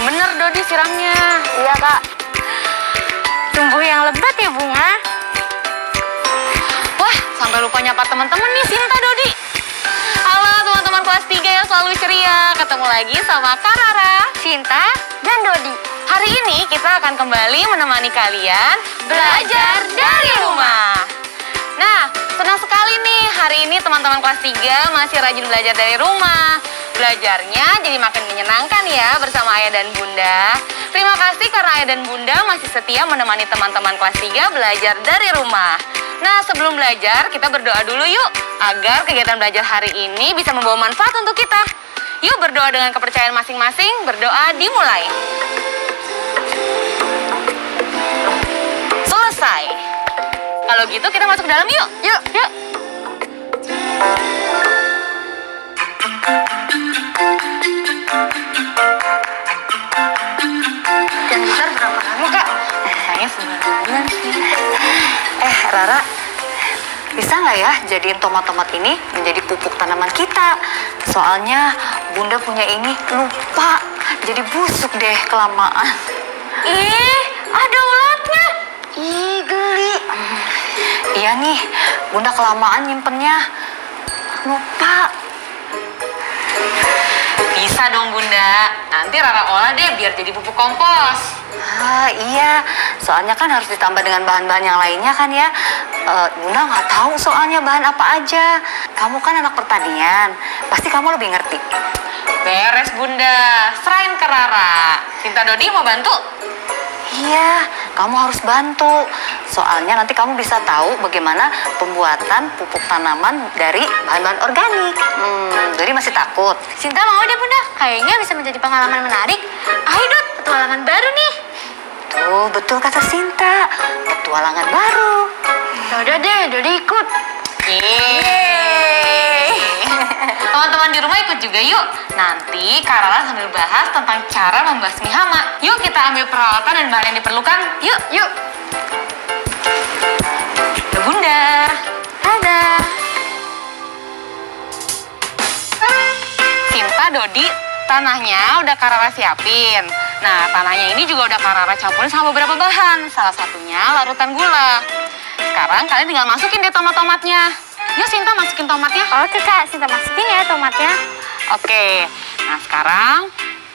Yang bener Dodi siramnya. Iya, Kak. Tumbuh yang lebat ya bunga. Wah, sampai lupa nyapa teman-teman nih Sinta Dodi. Halo teman-teman kelas 3 yang selalu ceria. Ketemu lagi sama Kak Rara, Sinta, Dan Dodi. Hari ini kita akan kembali menemani kalian belajar dari rumah. Nah, senang sekali nih hari ini teman-teman kelas 3 masih rajin belajar dari rumah. Belajarnya jadi makin menyenangkan ya bersama ayah dan bunda. Terima kasih karena ayah dan bunda masih setia menemani teman-teman kelas 3 belajar dari rumah. Nah, sebelum belajar kita berdoa dulu yuk agar kegiatan belajar hari ini bisa membawa manfaat untuk kita. Yuk berdoa dengan kepercayaan masing-masing, berdoa dimulai. Selesai. Kalau gitu kita masuk ke dalam yuk. Yuk. Dan besar berapa lama, Kak? Kayaknya 9 bulan sih. Rara, bisa nggak ya jadiin tomat-tomat ini menjadi pupuk tanaman kita? Soalnya Bunda punya ini lupa, jadi busuk deh kelamaan. Ih, ada ulatnya. Ih, geli. Iya nih, Bunda kelamaan nyimpennya. Lupa. Bisa dong bunda, nanti Rara olah deh biar jadi pupuk kompos. Iya, soalnya kan harus ditambah dengan bahan-bahan yang lainnya kan ya. Bunda nggak tahu soalnya bahan apa aja. Kamu kan anak pertanian, pasti kamu lebih ngerti. Beres bunda, serahin ke Rara. Sinta Dodi mau bantu? Iya, kamu harus bantu. Soalnya nanti kamu bisa tahu bagaimana pembuatan pupuk tanaman dari bahan-bahan organik. Jadi masih takut. Sinta mau deh bunda, kayaknya bisa menjadi pengalaman menarik. Ayo Dot, petualangan baru nih. Tuh, betul kata Sinta. Petualangan baru. Yaudah deh, Dodi ikut. Yeay. Teman-teman di rumah ikut juga yuk. Nanti Kak Rara sambil bahas tentang cara membasmi hama. Yuk kita ambil peralatan dan bahan yang diperlukan. Yuk. Udah bunda. Dadah. Sinta, Dodi, tanahnya udah Kak Rara siapin. Nah, tanahnya ini juga udah Kak Rara campurin sama beberapa bahan. Salah satunya larutan gula. Sekarang kalian tinggal masukin deh tomat-tomatnya. Yuk Sinta masukin tomatnya. Oke Kak, Sinta masukin ya tomatnya. Oke, nah sekarang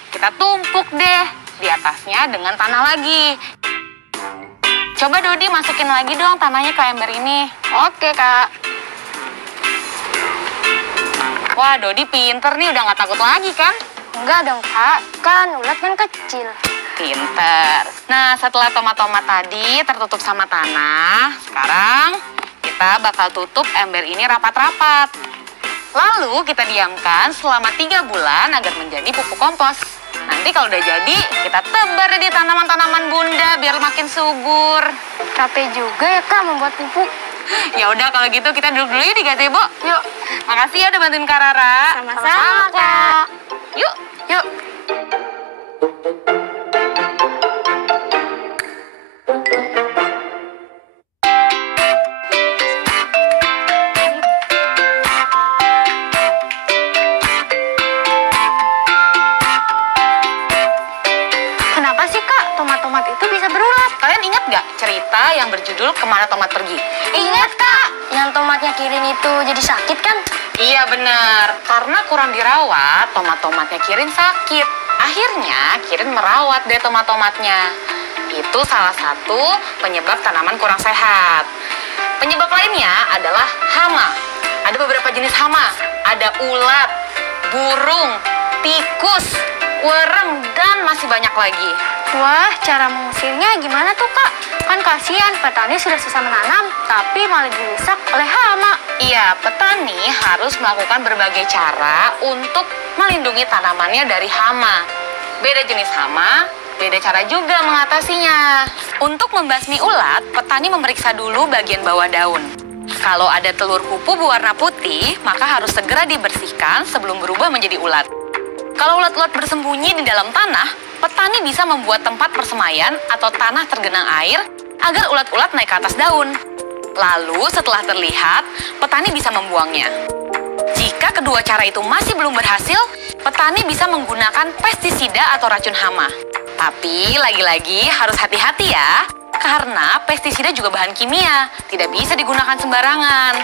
kita tumpuk deh di atasnya dengan tanah lagi. Coba Dodi masukin lagi dong tanahnya ke ember ini. Oke Kak. Wah Dodi pinter nih, udah nggak takut lagi kan? Enggak dong Kak, kan ulat kan kecil. Pinter. Nah setelah tomat-tomat tadi tertutup sama tanah, sekarang kita bakal tutup ember ini rapat-rapat. Lalu kita diamkan selama 3 bulan agar menjadi pupuk kompos. Nanti kalau udah jadi, kita tebar di tanaman-tanaman bunda biar makin subur. Capek juga ya Kak membuat pupuk. Ya udah kalau gitu kita duduk dulu yuk di gazebo. Yuk. Makasih ya udah bantuin Kak Rara. Sama-sama, Kak. Yuk. Kenapa sih Kak tomat-tomat itu bisa berulat? Kalian ingat nggak cerita yang berjudul Kemana Tomat Pergi? Ingat Kak, yang tomatnya Kirin itu jadi sakit kan? Iya benar, karena kurang dirawat, tomat-tomatnya Kirin sakit. Akhirnya Kirin merawat deh tomat-tomatnya. Itu salah satu penyebab tanaman kurang sehat. Penyebab lainnya adalah hama. Ada beberapa jenis hama. Ada ulat, burung, tikus, wereng, dan masih banyak lagi. Wah, cara mengusirnya gimana tuh Kak? Kan kasihan petani sudah susah menanam, tapi malah dirusak oleh hama. Iya, petani harus melakukan berbagai cara untuk melindungi tanamannya dari hama. Beda jenis hama, beda cara juga mengatasinya. Untuk membasmi ulat, petani memeriksa dulu bagian bawah daun. Kalau ada telur pupu berwarna putih, maka harus segera dibersihkan sebelum berubah menjadi ulat. Kalau ulat-ulat bersembunyi di dalam tanah, petani bisa membuat tempat persemaian atau tanah tergenang air agar ulat-ulat naik ke atas daun. Lalu setelah terlihat, petani bisa membuangnya. Jika Jika kedua cara itu masih belum berhasil, petani bisa menggunakan pestisida atau racun hama. Tapi lagi-lagi harus hati-hati ya, karena pestisida juga bahan kimia, tidak bisa digunakan sembarangan.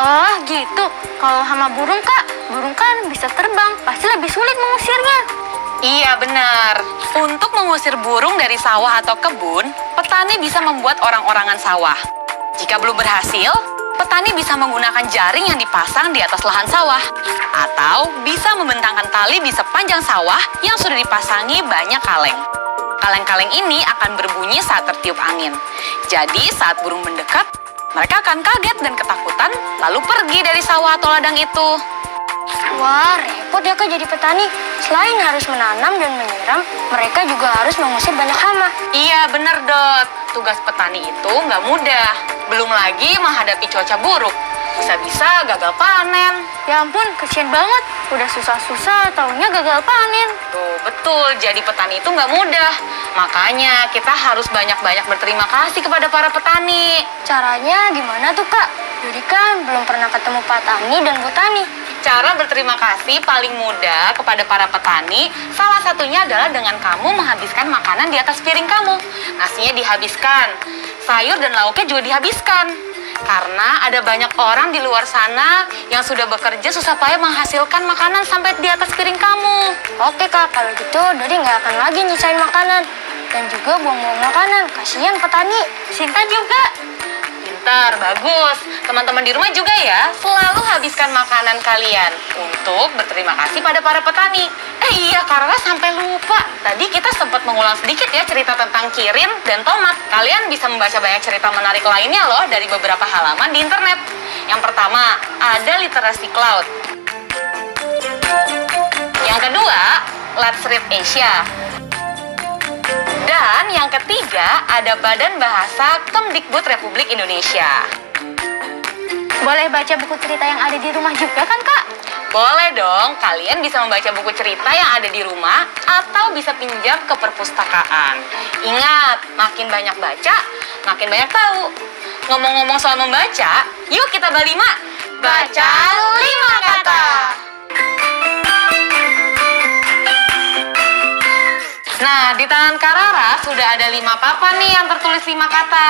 Oh gitu, kalau hama burung Kak, burung kan bisa terbang, pasti lebih sulit mengusirnya. Iya benar, untuk mengusir burung dari sawah atau kebun, petani bisa membuat orang-orangan sawah. Jika belum berhasil, petani bisa menggunakan jaring yang dipasang di atas lahan sawah. Atau bisa membentangkan tali di sepanjang sawah yang sudah dipasangi banyak kaleng. Kaleng-kaleng ini akan berbunyi saat tertiup angin. Jadi saat burung mendekat, mereka akan kaget dan ketakutan lalu pergi dari sawah atau ladang itu. Wah, repot ya Kak jadi petani. Selain harus menanam dan menyiram, mereka juga harus mengusir banyak hama. Iya bener Dot, tugas petani itu nggak mudah. Belum lagi menghadapi cuaca buruk. Bisa-bisa gagal panen. Ya ampun, kesian banget. Udah susah-susah, taunya gagal panen. Tuh, betul. Jadi petani itu nggak mudah. Makanya kita harus banyak-banyak berterima kasih kepada para petani. Caranya gimana tuh Kak? Jadi kan belum pernah ketemu petani dan botani. Cara berterima kasih paling mudah kepada para petani, salah satunya adalah dengan kamu menghabiskan makanan di atas piring kamu. Nasinya dihabiskan, sayur dan lauknya juga dihabiskan. Karena ada banyak orang di luar sana yang sudah bekerja susah payah menghasilkan makanan sampai di atas piring kamu. Oke Kak, kalau gitu Dodi nggak akan lagi nyisain makanan. Dan juga buang-buang makanan, kasihan petani. Sinta juga. Pintar, bagus. Teman-teman di rumah juga ya, selalu habiskan makanan kalian untuk berterima kasih pada para petani. Iya, karena sampai lupa. Tadi kita sempat mengulang sedikit ya cerita tentang kirin dan tomat. Kalian bisa membaca banyak cerita menarik lainnya loh dari beberapa halaman di internet. Yang pertama, ada literasi cloud. Yang kedua, Let's Read Asia. Dan yang ketiga, ada Badan Bahasa Kemdikbud Republik Indonesia. Boleh baca buku cerita yang ada di rumah juga kan Kak? Boleh dong, kalian bisa membaca buku cerita yang ada di rumah atau bisa pinjam ke perpustakaan. Ingat, makin banyak baca, makin banyak tahu. Ngomong-ngomong soal membaca, yuk kita balima. Baca 5 kata. Nah, di tangan Karara sudah ada 5 papan nih yang tertulis 5 kata.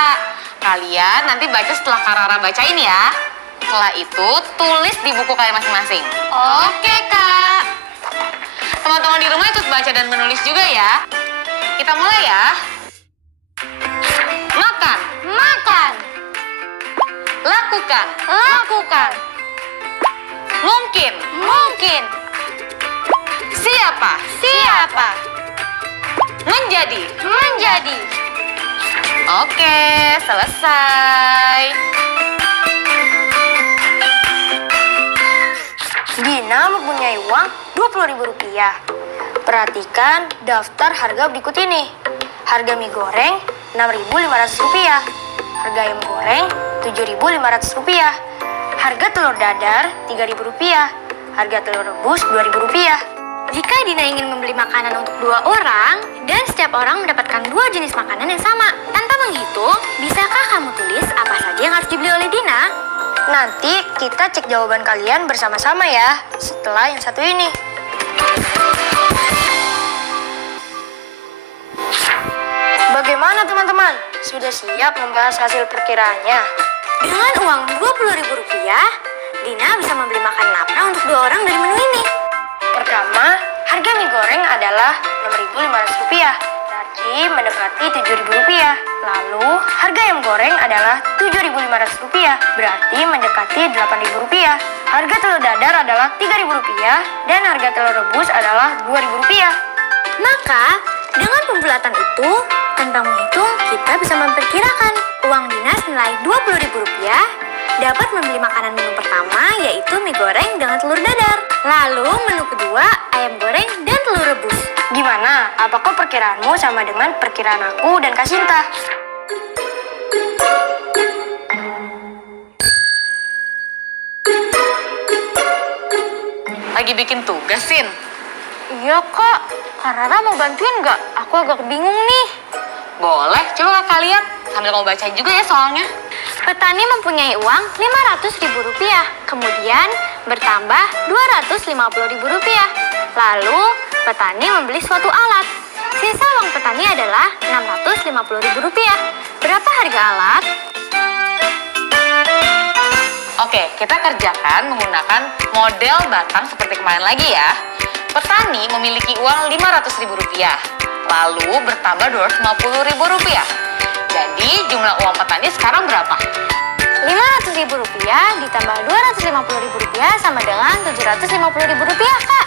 Kalian nanti baca setelah Karara bacain ya. Setelah itu, tulis di buku kalian masing-masing. Oke, Kak. Teman-teman di rumah ikut baca dan menulis juga ya. Kita mulai ya. Makan. Makan. Lakukan. Lakukan. Mungkin. Mungkin. Siapa. Siapa. Menjadi. Menjadi. Oke, selesai. Dina mempunyai uang Rp20.000. Perhatikan daftar harga berikut ini. Harga mie goreng Rp6.500. Harga ayam goreng Rp7.500. Harga telur dadar Rp3.000. Harga telur rebus Rp2.000. Jika Dina ingin membeli makanan untuk 2 orang, dan setiap orang mendapatkan 2 jenis makanan yang sama, tanpa menghitung, bisakah kamu tulis apa saja yang harus dibeli oleh Dina? Nanti kita cek jawaban kalian bersama-sama ya, setelah yang satu ini. Bagaimana teman-teman? Sudah siap membahas hasil perkiraannya? Dengan uang Rp20.000, Dina bisa membeli makanan apa untuk 2 orang dari menu ini? Pertama, harga mie goreng adalah Rp6.500. Berarti mendekati Rp7.000. Lalu, harga ayam goreng adalah Rp7.500. Berarti mendekati Rp8.000. Harga telur dadar adalah Rp3.000 dan harga telur rebus adalah Rp2.000. Maka, dengan pembulatan itu, tanpa menghitung, kita bisa memperkirakan uang Dina senilai Rp20.000 dapat membeli makanan menu pertama, yaitu mie goreng dengan telur dadar. Lalu menu kedua, ayam goreng dan telur rebus. Gimana? Apakah perkiraanmu sama dengan perkiraan aku dan Kak Sinta? Lagi bikin tugas, Sin? Iya Kak, Kak Rara mau bantuin nggak? Aku agak bingung nih. Boleh, coba kalian. Sambil kamu bacain juga ya soalnya. Petani mempunyai uang Rp500.000, kemudian bertambah Rp250.000. Lalu, petani membeli suatu alat. Sisa uang petani adalah Rp650.000. Berapa harga alat? Oke, kita kerjakan menggunakan model batang seperti kemarin lagi ya. Petani memiliki uang Rp500.000, lalu bertambah Rp250.000. Jadi jumlah uang petani sekarang berapa? Rp500.000 ditambah Rp250.000 sama dengan Rp750.000, Kak.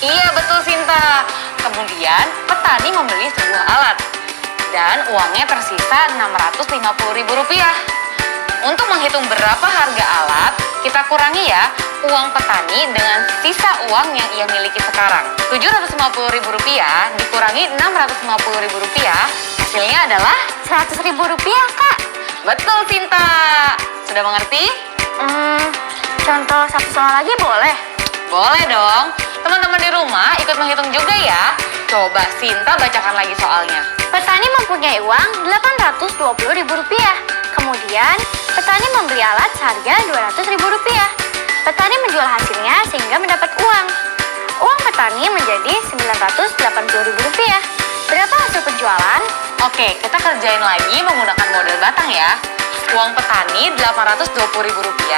Iya betul Sinta. Kemudian petani membeli sebuah alat dan uangnya tersisa Rp650.000. Untuk menghitung berapa harga alat, kita kurangi ya uang petani dengan sisa uang yang ia miliki sekarang. Rp750.000 dikurangi Rp650.000, hasilnya adalah Rp100.000, Kak. betul Sinta. Sudah mengerti? Contoh satu soal lagi boleh? Boleh dong. Teman-teman di rumah ikut menghitung juga ya. Coba Sinta bacakan lagi soalnya. Petani mempunyai uang Rp820.000. Kemudian, petani membeli alat seharga Rp200.000. Petani menjual hasilnya sehingga mendapat uang. Uang petani menjadi Rp980.000. Berapa hasil penjualan? Oke, kita kerjain lagi menggunakan model batang ya. Uang petani Rp820.000.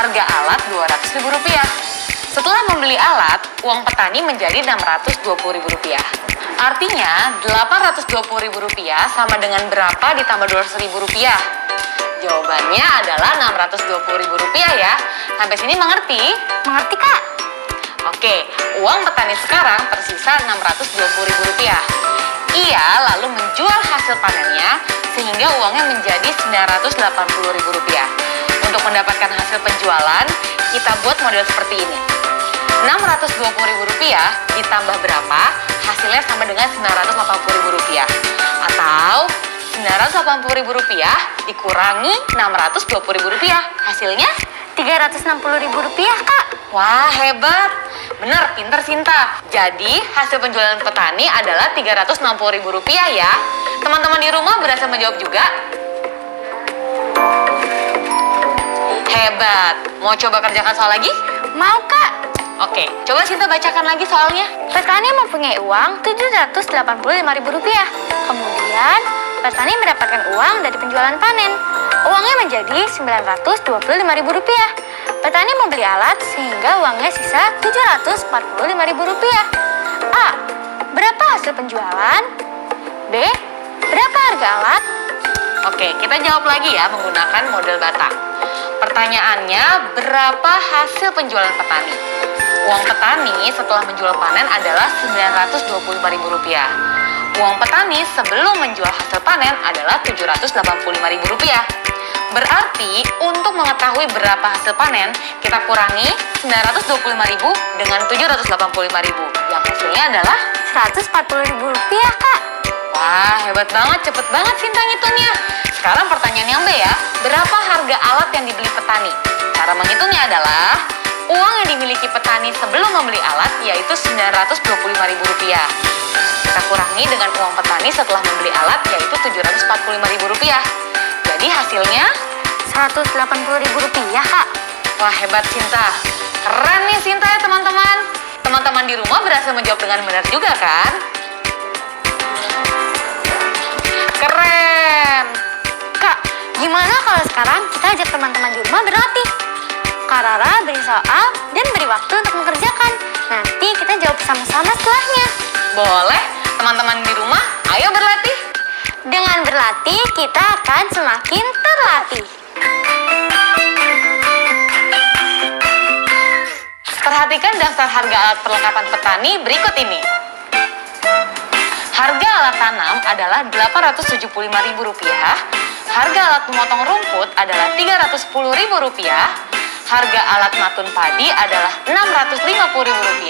Harga alat Rp200.000. Setelah membeli alat, uang petani menjadi Rp620.000. Artinya, Rp820.000 sama dengan berapa ditambah Rp200.000? Jawabannya adalah Rp620.000 ya. Sampai sini mengerti? Mengerti, Kak? Oke, uang petani sekarang tersisa Rp620.000. Ia lalu menjual hasil panennya sehingga uangnya menjadi Rp980.000. Untuk mendapatkan hasil penjualan, kita buat model seperti ini. Rp620.000 ditambah berapa? Hasilnya sama dengan Rp980.000. Atau Rp980.000 dikurangi Rp620.000. Hasilnya Rp360.000, Kak. wah, hebat. Benar, pinter Sinta. Jadi, hasil penjualan petani adalah Rp360.000 ya. Teman-teman di rumah berhasil menjawab juga? Hebat. Mau coba kerjakan soal lagi? Mau, Kak. Oke, coba Sinta bacakan lagi soalnya. Petani mempunyai uang Rp785.000. Kemudian, petani mendapatkan uang dari penjualan panen. Uangnya menjadi Rp925.000. Petani membeli alat sehingga uangnya sisa Rp745.000. A. Berapa hasil penjualan? B. Berapa harga alat? Oke, kita jawab lagi ya menggunakan model batang. Pertanyaannya, berapa hasil penjualan petani? Uang petani setelah menjual panen adalah Rp925.000. Uang petani sebelum menjual hasil panen adalah Rp785.000. Berarti untuk mengetahui berapa hasil panen, kita kurangi Rp925.000 dengan Rp785.000. Yang hasilnya adalah Rp140.000, Kak. wah, hebat banget, cepet banget Sinta ngitungnya. Sekarang pertanyaan yang B ya, berapa harga alat yang dibeli petani? Cara menghitungnya adalah uang yang dimiliki petani sebelum membeli alat yaitu Rp925.000. Kita kurangi dengan uang petani setelah membeli alat yaitu Rp745.000. Jadi hasilnya Rp180.000, Kak. wah, hebat Sinta. Keren nih Sinta ya teman-teman. Teman-teman di rumah berhasil menjawab dengan benar juga kan? Keren. Kak, gimana kalau sekarang kita ajak teman-teman di rumah berlatih? Kak Rara beri soal dan beri waktu untuk mengerjakan. Nanti kita jawab bersama-sama setelahnya. Boleh, teman-teman di rumah, ayo berlatih. Dengan berlatih, kita akan semakin terlatih. Perhatikan daftar harga alat perlengkapan petani berikut ini. Harga alat tanam adalah Rp875.000. Harga alat memotong rumput adalah Rp310.000. Harga alat matun padi adalah Rp650.000.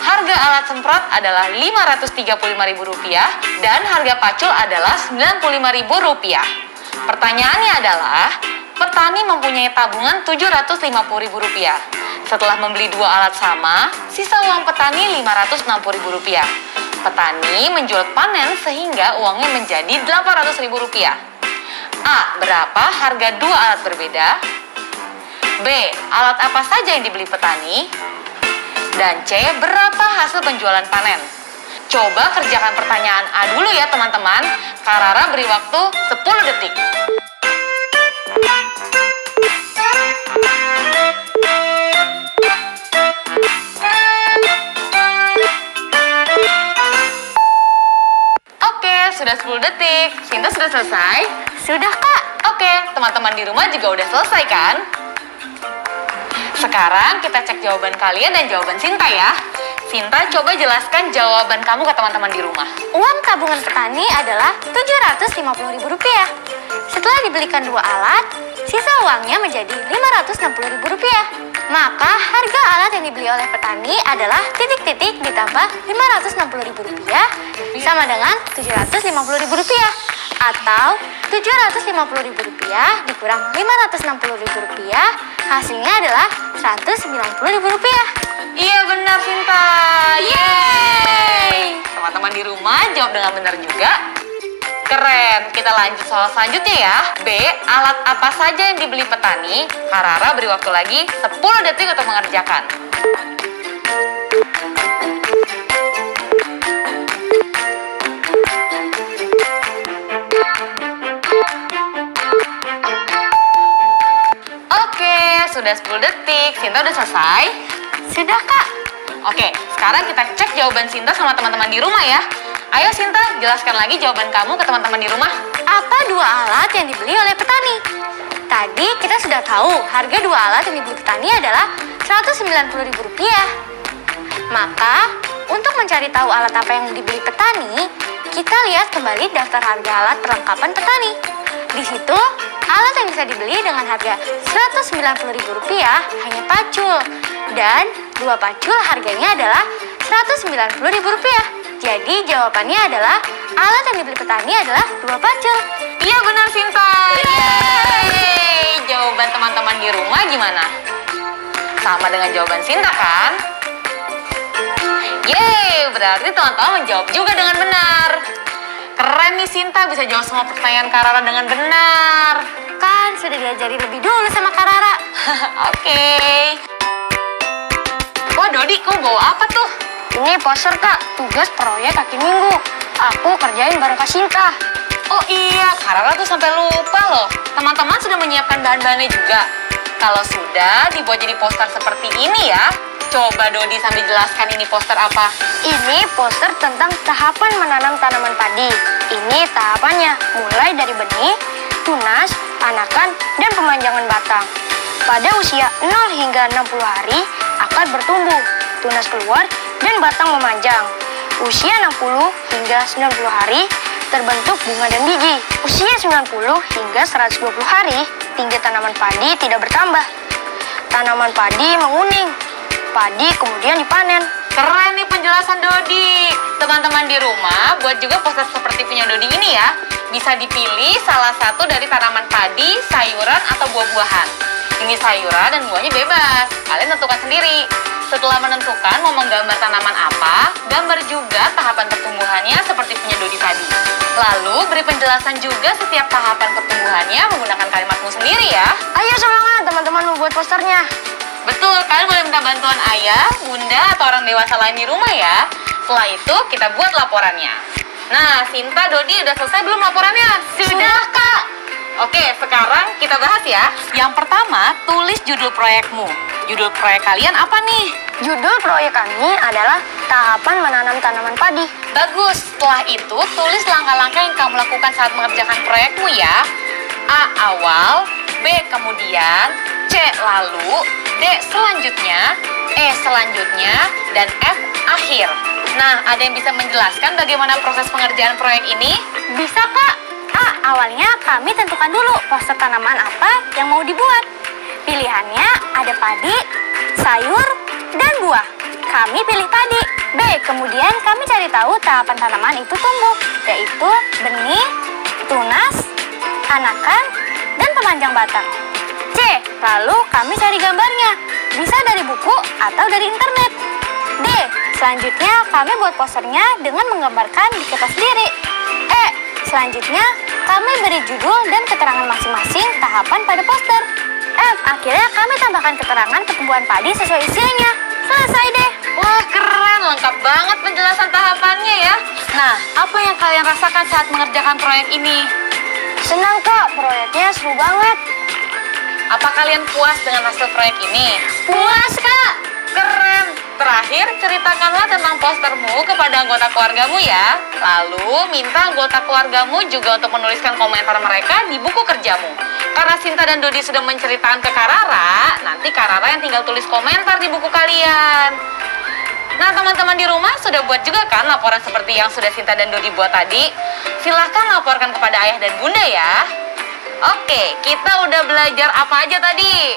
Harga alat semprot adalah Rp535.000 dan harga pacul adalah Rp95.000. Pertanyaannya adalah, petani mempunyai tabungan Rp750.000. Setelah membeli dua alat sama, sisa uang petani Rp560.000. Petani menjual panen sehingga uangnya menjadi Rp800.000. A. Berapa harga dua alat berbeda? B. Alat apa saja yang dibeli petani? Dan C. Berapa hasil penjualan panen? Coba kerjakan pertanyaan A dulu ya teman-teman. Kak Rara beri waktu 10 detik. Oke, sudah 10 detik. Sinta sudah selesai? Sudah, Kak. Oke, teman-teman di rumah juga udah selesai kan? Sekarang kita cek jawaban kalian dan jawaban Sinta ya. Sinta, coba jelaskan jawaban kamu ke teman-teman di rumah. Uang tabungan petani adalah Rp750.000. Setelah dibelikan 2 alat, sisa uangnya menjadi Rp560.000. Maka harga alat yang dibeli oleh petani adalah titik-titik ditambah Rp560.000 sama dengan Rp750.000. Atau Rp750.000 dikurang Rp560.000, hasilnya adalah Rp190.000. Iya benar Sinta. Yeay! Teman-teman di rumah jawab dengan benar juga. Keren. Kita lanjut soal selanjutnya ya. B. Alat apa saja yang dibeli petani? Kak Rara beri waktu lagi 10 detik untuk mengerjakan. Oke, sudah 10 detik. Sinta udah selesai? Sudah, Kak. Oke, sekarang kita cek jawaban Sinta sama teman-teman di rumah ya. Ayo Sinta, jelaskan lagi jawaban kamu ke teman-teman di rumah. Apa 2 alat yang dibeli oleh petani? Tadi kita sudah tahu harga 2 alat yang dibeli petani adalah Rp190.000. Maka, untuk mencari tahu alat apa yang dibeli petani, kita lihat kembali daftar harga alat perlengkapan petani. Di situ, alat yang bisa dibeli dengan harga Rp190.000 hanya pacul. Dan 2 pacul harganya adalah Rp190.000. Jadi jawabannya adalah alat yang dibeli petani adalah 2 pacul. Iya benar Sinta. Yeay! Jawaban teman-teman di rumah gimana? Sama dengan jawaban Sinta kan? Yeay, berarti teman-teman menjawab juga dengan benar. Keren nih Sinta, bisa jawab semua pertanyaan Kak Rara dengan benar. Kan sudah diajari lebih dulu sama Kak Rara. Oke. Wah Dodi, kau bawa apa tuh? Ini poster, Kak, tugas proyek akhir minggu. Aku kerjain bareng Kak Sinta. Oh iya, Kak Rara tuh sampai lupa loh. Teman-teman sudah menyiapkan bahan-bahannya juga. Kalau sudah, dibuat jadi poster seperti ini ya. Coba Dodi sambil jelaskan ini poster apa. Ini poster tentang tahapan menanam tanaman padi. Ini tahapannya, mulai dari benih, tunas, anakan, dan pemanjangan batang. Pada usia 0 hingga 60 hari, akar bertumbuh, tunas keluar, dan batang memanjang. Usia 60 hingga 90 hari, terbentuk bunga dan biji. Usia 90 hingga 120 hari, tinggi tanaman padi tidak bertambah. Tanaman padi menguning, padi kemudian dipanen. Keren nih penjelasan Dodi. Teman-teman di rumah buat juga poster seperti punya Dodi ini ya. Bisa dipilih salah satu dari tanaman padi, sayuran, atau buah-buahan. Ini sayuran dan buahnya bebas. Kalian tentukan sendiri. Setelah menentukan mau menggambar tanaman apa, gambar juga tahapan pertumbuhannya seperti punya Dodi tadi. Lalu beri penjelasan juga setiap tahapan pertumbuhannya menggunakan kalimatmu sendiri ya. Ayo semangat teman-teman membuat posternya. Betul, kalian boleh minta bantuan ayah, bunda, atau orang dewasa lain di rumah ya. Setelah itu kita buat laporannya. Nah, Sinta, Dodi udah selesai belum laporannya? Sudah, Kak. Oke, sekarang kita bahas ya. Yang pertama, tulis judul proyekmu. Judul proyek kalian apa nih? Judul proyek kami adalah tahapan menanam tanaman padi. Bagus, setelah itu tulis langkah-langkah yang kamu lakukan saat mengerjakan proyekmu ya. A. Awal, B. Kemudian, C. Lalu, D. Selanjutnya, E. Selanjutnya, dan F. Akhir. Nah, ada yang bisa menjelaskan bagaimana proses pengerjaan proyek ini? Bisa, Kak. Awalnya kami tentukan dulu poster tanaman apa yang mau dibuat. Pilihannya ada padi, sayur, dan buah. Kami pilih padi. B. Kemudian kami cari tahu tahapan tanaman itu tumbuh, yaitu benih, tunas, anakan, dan pemanjang batang. C. Lalu kami cari gambarnya, bisa dari buku atau dari internet. D. Selanjutnya kami buat posternya dengan menggambarkan di kertas sendiri. E. Selanjutnya Kami beri judul dan keterangan masing-masing tahapan pada poster. F. Akhirnya kami tambahkan keterangan pertumbuhan padi sesuai isiannya. Selesai deh. Wah, keren. Lengkap banget penjelasan tahapannya ya. Nah, apa yang kalian rasakan saat mengerjakan proyek ini? Senang Kak, proyeknya seru banget. Apa kalian puas dengan hasil proyek ini? Puas Kak. Keren. Terakhir, ceritakanlah tentang postermu kepada anggota keluargamu ya. Lalu, minta anggota keluargamu juga untuk menuliskan komentar mereka di buku kerjamu. Karena Sinta dan Dodi sudah menceritakan ke Karara, nanti Karara yang tinggal tulis komentar di buku kalian. Nah, teman-teman di rumah sudah buat juga kan laporan seperti yang sudah Sinta dan Dodi buat tadi? Silahkan laporkan kepada ayah dan bunda ya. Oke, kita udah belajar apa aja tadi?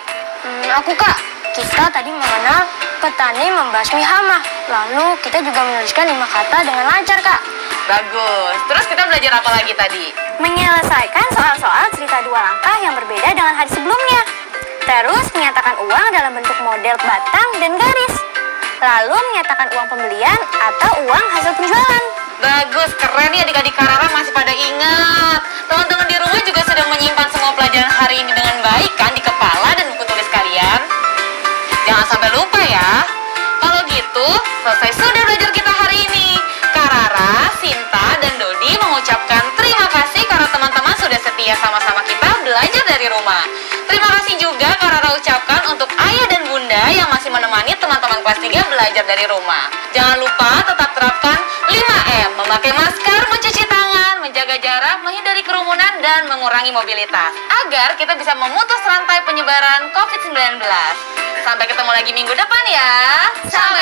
Aku Kak, kita tadi mengenal petani membasmi hama. Lalu kita juga menuliskan 5 kata dengan lancar Kak. Bagus. Terus kita belajar apa lagi tadi? Menyelesaikan soal-soal cerita 2 langkah yang berbeda dengan hari sebelumnya. Terus menyatakan uang dalam bentuk model batang dan garis. Lalu menyatakan uang pembelian atau uang hasil penjualan. Bagus, keren ya adik-adik Karara masih pada ingat. Teman-teman di rumah juga sudah menyimpan semua pelajaran hari ini dengan baik kan di kepala dan buku tulis kalian? Jangan sampai lupa ya. Kalau gitu, selesai sudah belajar kita hari ini. Karara, Sinta, dan Dodi mengucapkan terima kasih karena teman-teman sudah setia sama-sama kita belajar dari rumah. Terima kasih juga Karara ucapkan untuk ayah dan bunda yang masih menemani teman-teman kelas 3 belajar dari rumah. Jangan lupa tetap terapkan 5M, memakai masker, mencuci tangan, menjaga jarak, menghindari kerumunan, dan mengurangi mobilitas. Agar kita bisa memutus rantai penyebaran COVID-19. Sampai ketemu lagi minggu depan ya. Sampai